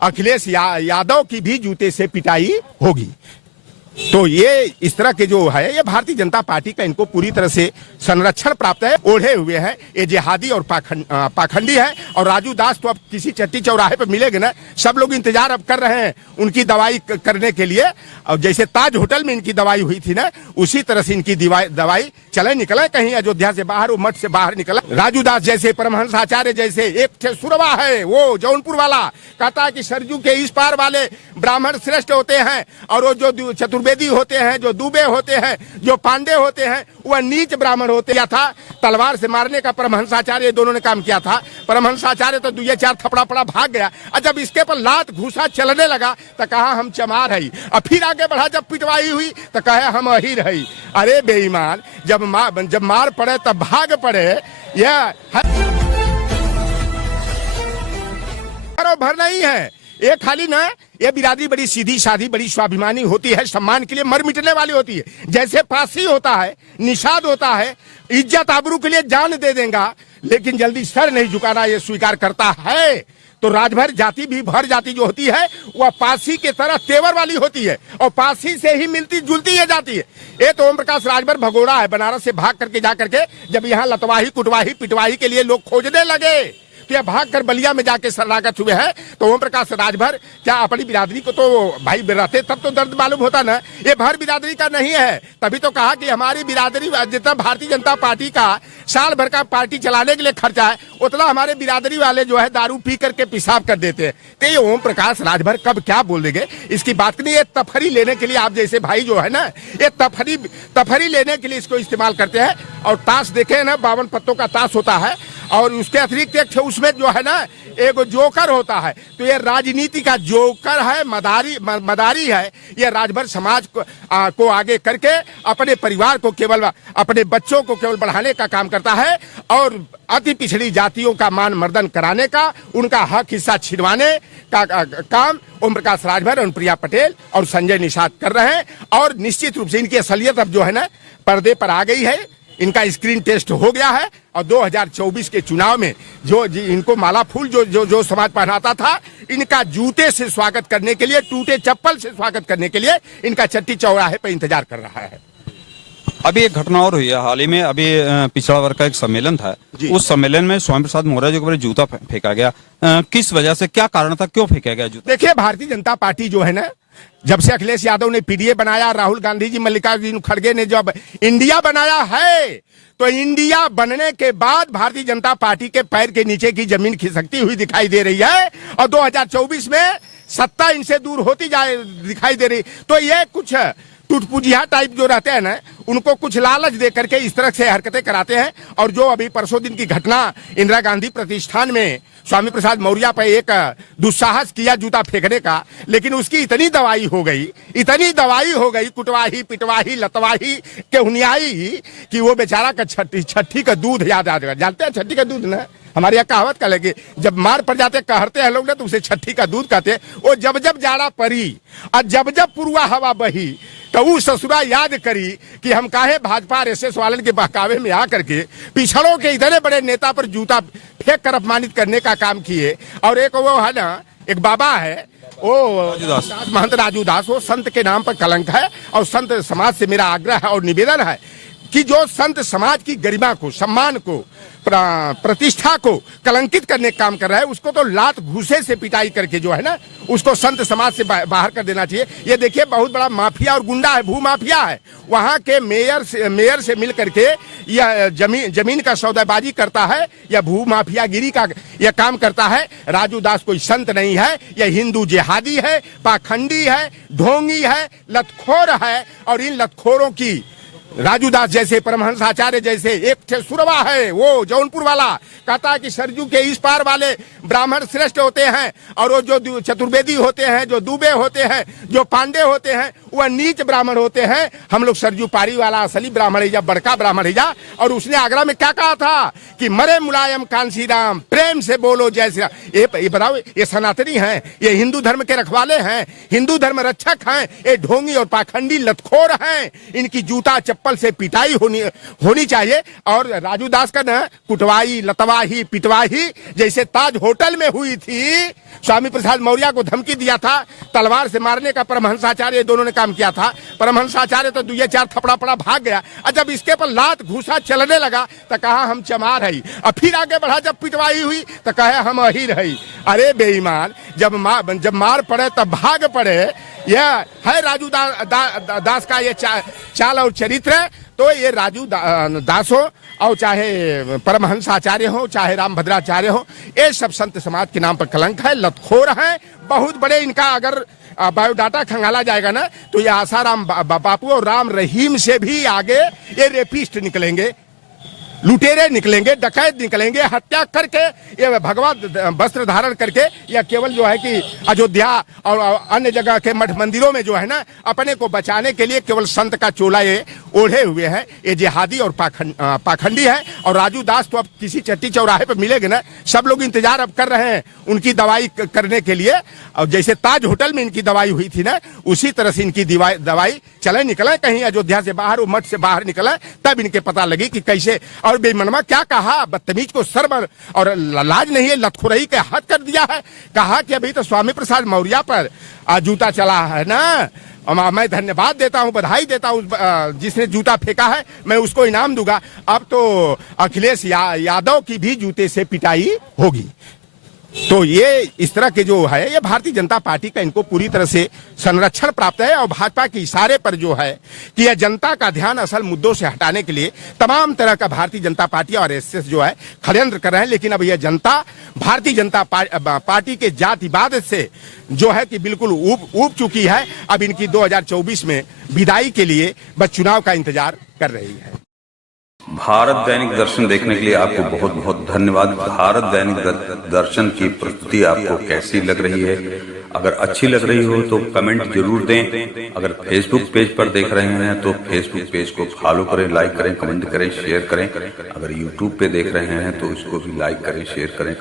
अखिलेश यादव की भी जूते से पिटाई होगी। तो ये इस तरह के जो है, ये भारतीय जनता पार्टी का इनको पूरी तरह से संरक्षण प्राप्त है, ओढ़े हुए हैं, ये जिहादी और पाखंडी है। और राजू दास तो अब किसी चट्टी चौराहे पे मिलेंगे ना, सब लोग इंतजार अब कर रहे हैं उनकी दवाई करने के लिए। और जैसे ताज होटल में इनकी दवाई हुई थी ना, उसी तरह से इनकी दवाई चले निकले कहीं अयोध्या से बाहर, वो मठ से बाहर निकला। राजू दास जैसे, परमहंस आचार्य जैसे, एक सुरवा है वो जौनपुर वाला, कहता है कि सरजू के इस पार वाले ब्राह्मण श्रेष्ठ होते हैं, और वो जो चतुर्वेदी होते हैं, जो दुबे होते हैं, जो पांडे होते हैं, वह नीच ब्राह्मण होते हैं। था तलवार से मारने का परमहंसाचार्य दोनों ने काम किया था। परमहंसाचार्य तो 2-4 थपड़ा पड़ा भाग गया, और जब इसके पर लात घूसा चलने लगा तो कहा हम चमार है, और फिर आगे बढ़ा, जब पिटवाई हुई तो कहे हम अहिर है। अरे बेईमान, जब मार पड़े तब भाग पड़े। यह भर नहीं है ये, खाली ना, ये बिरादरी बड़ी सीधी साधी, बड़ी स्वाभिमानी होती है, सम्मान के लिए मर मिटने वाली होती है। जैसे फांसी होता है, निषाद होता है, इज्जत आबरू के लिए जान दे देगा, लेकिन जल्दी सर नहीं झुकाना ये स्वीकार करता है। तो राजभर जाति भी भर जाति जो होती है, वह पासी के तरह तेवर वाली होती है, और पासी से ही मिलती जुलती है जाती है। ये तो ओम प्रकाश राजभर भगोड़ा है, बनारस से भाग करके जा करके जब यहाँ लतवाही कुटवाही पिटवाही के लिए लोग खोजने लगे, तो भाग कर बलिया में जाके शरणागत हुए हैं। तो ओम प्रकाश राजभर क्या अपनी बिरादरी को तो भाई रहते तब तो दर्द मालूम होता ना, ये भर बिरादरी का नहीं है। तभी तो कहा कि हमारी बिरादरी, जितना भारतीय जनता पार्टी का साल भर का पार्टी चलाने के लिए खर्चा है, उतना हमारे बिरादरी वाले जो है दारू पी करके पेशाब कर देते हैं। तो ये ओम प्रकाश राजभर कब क्या बोल देंगे इसकी बात नहीं। ये तफरी लेने के लिए आप जैसे भाई जो है ना, ये तफरी लेने के लिए इसको इस्तेमाल करते हैं। और ताश देखे ना, 52 पत्तों का ताश होता है, और उसके अतिरिक्त एक उसमें जो है ना एक जोकर होता है। तो ये राजनीति का जोकर है, मदारी है। ये राजभर समाज को आगे करके अपने परिवार को केवल, अपने बच्चों को केवल बढ़ाने का काम करता है, और अति पिछड़ी जातियों का मान मर्दन कराने का, उनका हक हिस्सा छिनवाने का काम ओम प्रकाश राजभर, अनुप्रिया पटेल और संजय निषाद कर रहे हैं। और निश्चित रूप से इनकी असलियत अब जो है ना पर्दे पर आ गई है। इनका स्क्रीन टेस्ट हो गया है, और 2024 के चुनाव में जो इनको माला फूल जो समाज पहनाता था, इनका जूते से स्वागत करने के लिए, टूटे चप्पल से स्वागत करने के लिए इनका चट्टी चौराहे पर इंतजार कर रहा है। अभी एक घटना और हुई है हाल ही में। अभी पिछड़ा वर्ग का एक सम्मेलन था, उस सम्मेलन में स्वामी प्रसाद मौर्य जी के ऊपर जूता फेंका गया। किस वजह से, क्या कारण था, क्यों फेंका गया जूता? देखिए, भारतीय जनता पार्टी जो है ना, जब से अखिलेश यादव ने पीडीए बनाया, राहुल गांधी जी, मल्लिकार्जुन खड़गे ने जब इंडिया बनाया है, तो इंडिया बनने के बाद भारतीय जनता पार्टी के पैर के नीचे की जमीन खिसकती हुई दिखाई दे रही है, और 2024 में सत्ता इनसे दूर होती दिखाई दे रही। तो ये कुछ टुटपुजिया टाइप जो रहते हैं ना, उनको कुछ लालच दे करके इस तरह से हरकतें कराते हैं। और जो अभी परसों दिन की घटना, इंदिरा गांधी प्रतिष्ठान में स्वामी प्रसाद मौर्य पर एक दुस्साहस किया जूता फेंकने का, लेकिन उसकी इतनी दवाई हो गई, कुटवाही पिटवाही लतवाही के हुनियाई, कि वो बेचारा का छठी का दूध याद आ जाएगा। जानते हैं छठी का दूध ना, हमारे यहाँ कहावत का लगे, जब मार पड़ जाते कहते हैं लोग ना, तो उसे छठी का दूध कहते हैं। वो जब जब जाड़ा पड़ी और जब जब पुरवा हवा बही, तो वो ससुरा याद करी कि हम काहे भाजपा RSS वालन के बहकावे में आकर के पिछड़ों के इतने बड़े नेता पर जूता फेंक कर अपमानित करने का काम किए। और एक वो है ना, एक बाबा है, वो महंत राजू दास, वो संत के नाम पर कलंक है। और संत समाज से मेरा आग्रह है और निवेदन है कि जो संत समाज की गरिमा को, सम्मान को, प्रतिष्ठा को कलंकित करने का काम कर रहा है, उसको तो लात घूसे से पिटाई करके जो है ना, उसको संत समाज से बाहर कर देना चाहिए। ये देखिए, बहुत बड़ा माफिया और गुंडा है, भू माफिया है। वहाँ के मेयर से मिल करके यह जमीन का सौदाबाजी करता है, या भू माफियागिरी का यह काम करता है। राजू दास कोई संत नहीं है, यह हिंदू जिहादी है, पाखंडी है, ढोंगी है, लतखोर है। और इन लतखोरों की राजू दास जैसे, परमहंस आचार्य जैसे, एक सुरवा है वो जौनपुर वाला, कहता है कि सरजू के इस पार वाले ब्राह्मण श्रेष्ठ होते हैं, और वो जो चतुर्वेदी होते हैं, जो दुबे होते हैं, जो पांडे होते हैं, वह नीच ब्राह्मण होते हैं। हम लोग सरजू पारी वाला असली ब्राह्मण है, बड़का ब्राह्मण है। और उसने आगरा में क्या कहा था कि मरे मुलायम कांसी राम, प्रेम से बोलो जय श्री राम। ये बताओ, ये सनातनी हैं, ये हिंदू धर्म के रखवाले हैं, हिंदू धर्म रक्षक हैं। ये ढोंगी और पाखंडी लतखोर हैं। इनकी जूता चप्पल से पिटाई होनी चाहिए। और राजू दास का ना कुटवाई लतवाही पिटवाही जैसे ताज होटल में हुई थी, स्वामी प्रसाद मौर्य को धमकी दिया था तलवार से मारने का, परमहंसाचार्य, ये दोनों ने काम किया था। परमहंसाचार्य तो 2-4 थपड़ा पड़ा भाग गया, और जब इसके पर लात घूसा चलने लगा तो कहा हम चमार है, और फिर आगे बढ़ा, जब पिटवाई हुई तो कहे हम अहिर है। अरे बेईमान, जब मार पड़े तब भाग पड़े। यह है राजू दास का ये चाल और चरित्र। तो ये राजू दास हो और चाहे परमहंसाचार्य हो, चाहे रामभद्राचार्य हो, ये सब संत समाज के नाम पर कलंक है, लतखोर है बहुत बड़े। इनका अगर बायोडाटा खंगाला जाएगा ना तो ये आसाराम बापू और राम रहीम से भी आगे ये रेपिस्ट निकलेंगे, लुटेरे निकलेंगे, डकैत निकलेंगे, हत्या करके, ये भगवा वस्त्र धारण करके, या केवल जो है कि अयोध्या और अन्य जगह के मठ मंदिरों में जो है ना अपने को बचाने के लिए केवल संत का चोला ये ओढ़े हुए हैं। ये जिहादी और पाखंडी है। और राजू दास तो अब किसी चट्टी चौराहे पर मिलेंगे ना, सब लोग इंतजार अब कर रहे हैं उनकी दवाई करने के लिए। और जैसे ताज होटल में इनकी दवाई हुई थी ना, उसी तरह से इनकी दवाई चले निकले, कहीं अयोध्या से बाहर, वो मठ से बाहर निकले, तब इनके पता लगी कि कैसे। और बेईमानमा क्या कहा, बदतमीज को शर्म और लाज नहीं है, लतखोरई के हद कर दिया है। कहा कि अभी तो स्वामी प्रसाद मौर्य पर जूता चला है ना, मैं धन्यवाद देता हूं, बधाई देता हूं, जिसने जूता फेंका है मैं उसको इनाम दूंगा। अब तो अखिलेश यादव की भी जूते से पिटाई होगी। तो ये इस तरह के जो है, ये भारतीय जनता पार्टी का इनको पूरी तरह से संरक्षण प्राप्त है। और भाजपा के इशारे पर जो है कि यह जनता का ध्यान असल मुद्दों से हटाने के लिए तमाम तरह का भारतीय जनता पार्टी और एसएस जो है षड्यंत्र कर रहे हैं। लेकिन अब यह जनता भारतीय जनता पार्टी के जातिवाद से जो है कि बिल्कुल ऊब चुकी है। अब इनकी 2024 में विदाई के लिए बस चुनाव का इंतजार कर रही है। भारत दैनिक दर्शन देखने के लिए आपको बहुत बहुत धन्यवाद। भारत दैनिक दर्शन की प्रस्तुति आपको कैसी लग रही है? अगर अच्छी लग रही हो तो कमेंट जरूर दें। अगर फेसबुक पेज पर देख रहे हैं तो फेसबुक पेज को फॉलो करें, लाइक करें, कमेंट करें, शेयर करें। अगर यूट्यूब पे देख रहे हैं तो इसको भी लाइक करें, शेयर करें।